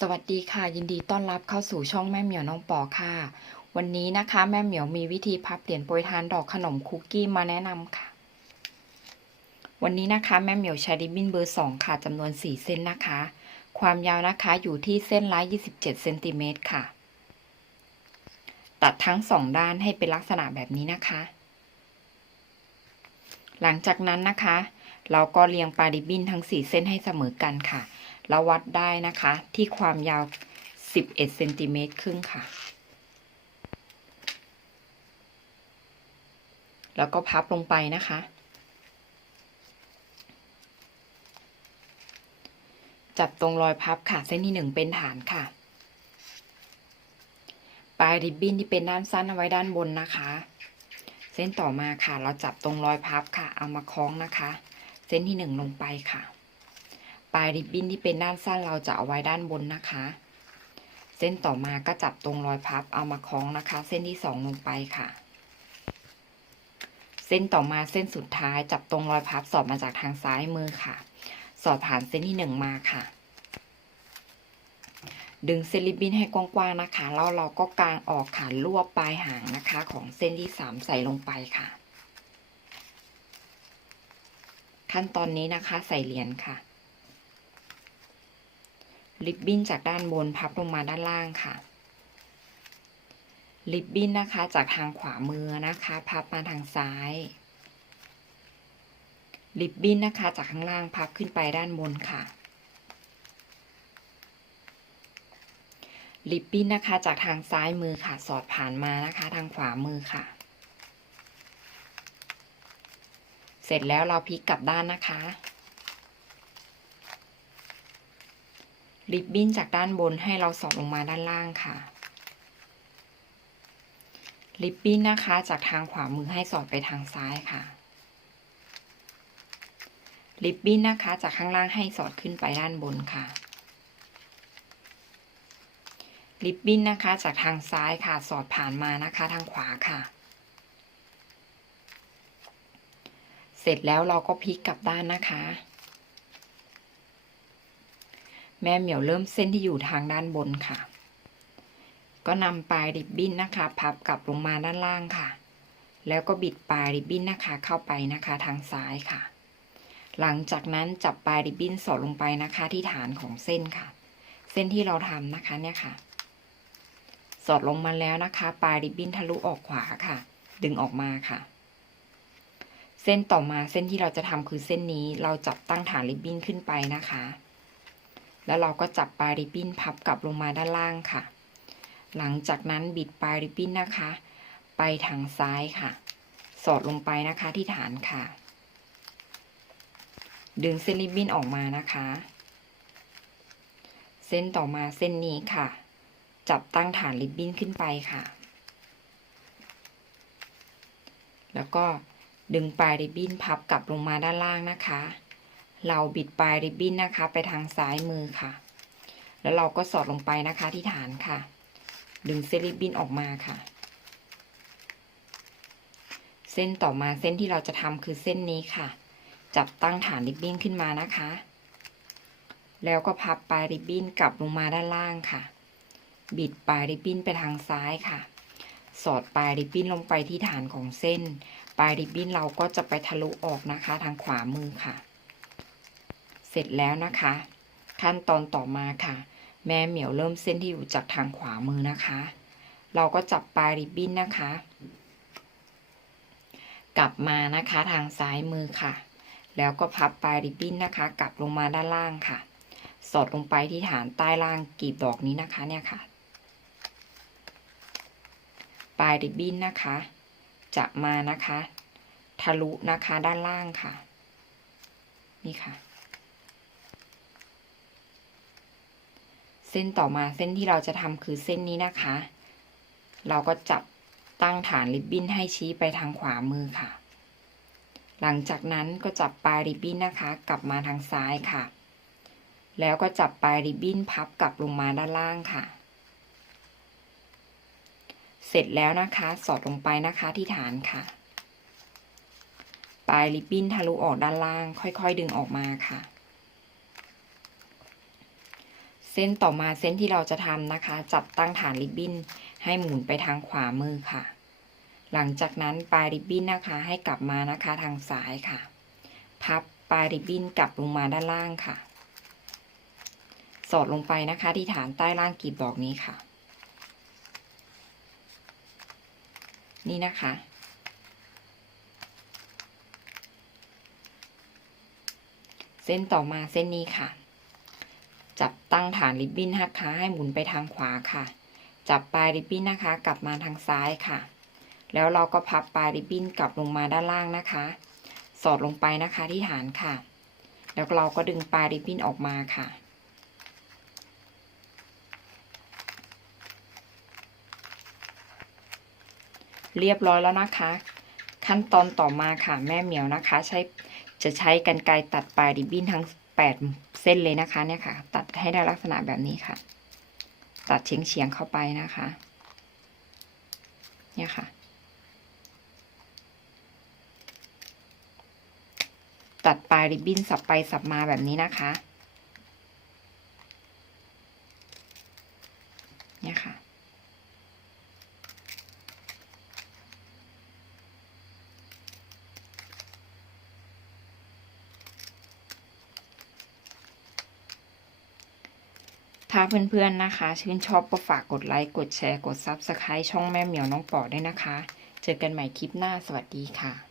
สวัสดีค่ะ ยินดีต้อนรับเข้าสู่ช่องแม่เหมียวน้องปอค่ะ วันนี้นะคะแม่เหมียวมีวิธีพับเหรียญโปรยทานดอกขนมคุกกี้มาแนะนำค่ะ วันนี้นะคะแม่เหมียวใช้ริบบิ้นเบอร์2ค่ะจำนวน4เส้นนะคะ ความยาวนะคะอยู่ที่เส้นละ27เจ็ดเซนติเมตรค่ะ ตัดทั้งสองด้านให้เป็นลักษณะแบบนี้นะคะ หลังจากนั้นนะคะ เราก็เรียงปลายริบบิ้นทั้ง4เส้นให้เสมอกันค่ะ แล้ววัดได้นะคะ ที่ความยาว 11เซนติเมตรครึ่งค่ะ แล้วก็พับลงไปนะคะ จับตรงรอยพับค่ะ เส้นที่หนึ่งเป็นฐานค่ะ ปลายริบบิ้นที่เป็นด้านสั้นเอาไว้ด้านบนนะคะ เส้นต่อมาค่ะ เราจับตรงรอยพับค่ะ เอามาคล้องนะคะ เส้นที่หนึ่งลงไปค่ะ ลายริบบิ้นที่เป็นด้านสั้นเราจะเอาไว้ด้านบนนะคะ เส้นต่อมาก็จับตรงรอยพับเอามาคล้องนะคะ เส้นที่สองลงไปค่ะ เส้นต่อมาเส้นสุดท้ายจับตรงรอยพับสอดมาจากทางซ้ายมือค่ะ สอดผ่านเส้นที่หนึ่งมาค่ะ ดึงเส้นริบบิ้นให้กว้างๆนะคะ แล้วเราก็กางออกค่ะรวบปลายหางนะคะ ของเส้นที่สามใส่ลงไปค่ะ ขั้นตอนนี้นะคะใส่เหรียญค่ะ ริบบิ้นจากด้านบนพับลงมาด้านล่างค่ะ ริบบิ้นนะคะจากทางขวามือนะคะ พับมาทางซ้าย ริบบิ้นนะคะจากข้างล่างพับขึ้นไปด้านบนค่ะ ริบบิ้นนะคะจากทางซ้ายมือค่ะ สอดผ่านมานะคะ ทางขวามือค่ะ เสร็จแล้วเราพลิกกลับด้านนะคะ ริบบิ้นจากด้านบนให้เราสอดลงมาด้านล่างค่ะ ริบบิ้นนะคะจากทางขวามือให้สอดไปทางซ้ายค่ะ ริบบิ้นนะคะจากข้างล่างให้สอดขึ้นไปด้านบนค่ะ ริบบิ้นนะคะจากทางซ้ายค่ะสอดผ่านมานะคะทางขวาค่ะ เสร็จแล้วเราก็พลิกกลับด้านนะคะ แม่เหมียวเริ่มเส้นที่อยู่ทางด้านบนค่ะ ก็นำปลายริบบิ้นนะคะ พับกลับลงมาด้านล่างค่ะ แล้วก็บิดปลายริบบิ้นนะคะ เข้าไปนะคะทางซ้ายค่ะ หลังจากนั้นจับปลายริบบิ้นสอดลงไปนะคะ ที่ฐานของเส้นค่ะ เส้นที่เราทำนะคะเนี่ยค่ะ สอดลงมาแล้วนะคะ ปลายริบบิ้นทะลุออกขวาค่ะ ดึงออกมาค่ะเส้นต่อมาเส้นที่เราจะทำคือเส้นนี้เราจับตั้งฐานริบบิ้นขึ้นไปนะคะ แล้วเราก็จับปลายริบบิ้นพับกลับลงมาด้านล่างค่ะ หลังจากนั้นบิดปลายริบบิ้นนะคะ ไปทางซ้ายค่ะ สอดลงไปนะคะที่ฐานค่ะ ดึงเส้นริบบิ้นออกมานะคะ เส้นต่อมาเส้นนี้ค่ะ จับตั้งฐานริบบิ้นขึ้นไปค่ะ แล้วก็ดึงปลายริบบิ้นพับกลับลงมาด้านล่างนะคะ เราบิดปลายริบบิ้นนะคะ ไปทางซ้ายมือค่ะ แล้วเราก็สอดลงไปนะคะที่ฐานค่ะ ดึงเส้นริบบิ้นออกมาค่ะ เส้นต่อมาเส้นที่เราจะทำคือเส้นนี้ค่ะ จับตั้งฐานริบบิ้นขึ้นมานะคะ แล้วก็พับปลายริบบิ้นกลับลงมาด้านล่างค่ะ บิดปลายริบบิ้นไปทางซ้ายค่ะ สอดปลายริบบิ้นลงไปที่ฐานของเส้น ปลายริบบิ้นเราก็จะไปทะลุออกนะคะ ทางขวามือค่ะ ร็จแล้วนะคะ ขั้นตอนต่อมาค่ะ แม่เหมียวเริ่มเส้นที่อยู่จากทางขวามือนะคะ เราก็จับปลายริบบิ้นนะคะ กลับมานะคะทางซ้ายมือค่ะ แล้วก็พับปลายริบบิ้นนะคะ กลับลงมาด้านล่างค่ะ สอดลงไปที่ฐานใต้ล่างกีบดอกนี้นะคะเนี่ยค่ะ ปลายริบบิ้นนะคะ จะมานะคะ ทะลุนะคะด้านล่างค่ะ นี่ค่ะ เส้นต่อมาเส้นที่เราจะทำคือเส้นนี้นะคะ เราก็จับตั้งฐานริบบิ้นให้ชี้ไปทางขวามือค่ะ หลังจากนั้นก็จับปลายริบบิ้นนะคะ กลับมาทางซ้ายค่ะ แล้วก็จับปลายริบบิ้นพับกลับลงมาด้านล่างค่ะ เสร็จแล้วนะคะ สอดลงไปนะคะที่ฐานค่ะ ปลายริบบิ้นทะลุออกด้านล่าง ค่อยๆ ดึงออกมาค่ะ เส้นต่อมาเส้นที่เราจะทำนะคะ จับตั้งฐานริบบิ้นให้หมุนไปทางขวามือค่ะ หลังจากนั้นปลายริบบิ้นนะคะให้กลับมานะคะทางซ้ายค่ะ พับปลายริบบิ้นกลับลงมาด้านล่างค่ะ สอดลงไปนะคะที่ฐานใต้ล่างกรีบดอกนี้ค่ะ นี่นะคะเส้นต่อมาเส้นนี้ค่ะ ตั้งฐานริบบิ้นนะคะ ให้หมุนไปทางขวาค่ะ จับปลายริบบิ้นนะคะ กลับมาทางซ้ายค่ะ แล้วเราก็พับปลายริบบิ้นกลับลงมาด้านล่างนะคะ สอดลงไปนะคะที่ฐานค่ะ แล้วเราก็ดึงปลายริบบิ้นออกมาค่ะ เรียบร้อยแล้วนะคะ ขั้นตอนต่อมาค่ะแม่เหมียวนะคะ ใช้จะใช้กรรไกรตัดปลายริบบิ้นทั้งแปดเส้นเลยนะคะเนี่ยค่ะ ตัด ให้ได้ลักษณะแบบนี้ค่ะ ตัดเฉียงเฉียงเข้าไปนะคะ เนี่ยค่ะ ตัดปลายริบบิ้นสับไปสับมาแบบนี้นะคะ เนี่ยค่ะ ถ้าเพื่อนๆนะคะ ชื่นชอบก็ฝากกดไลค์ กดแชร์ กด Subscribe ช่องแม่เหมียวน้องปอด้วยนะคะ เจอกันใหม่คลิปหน้า สวัสดีค่ะ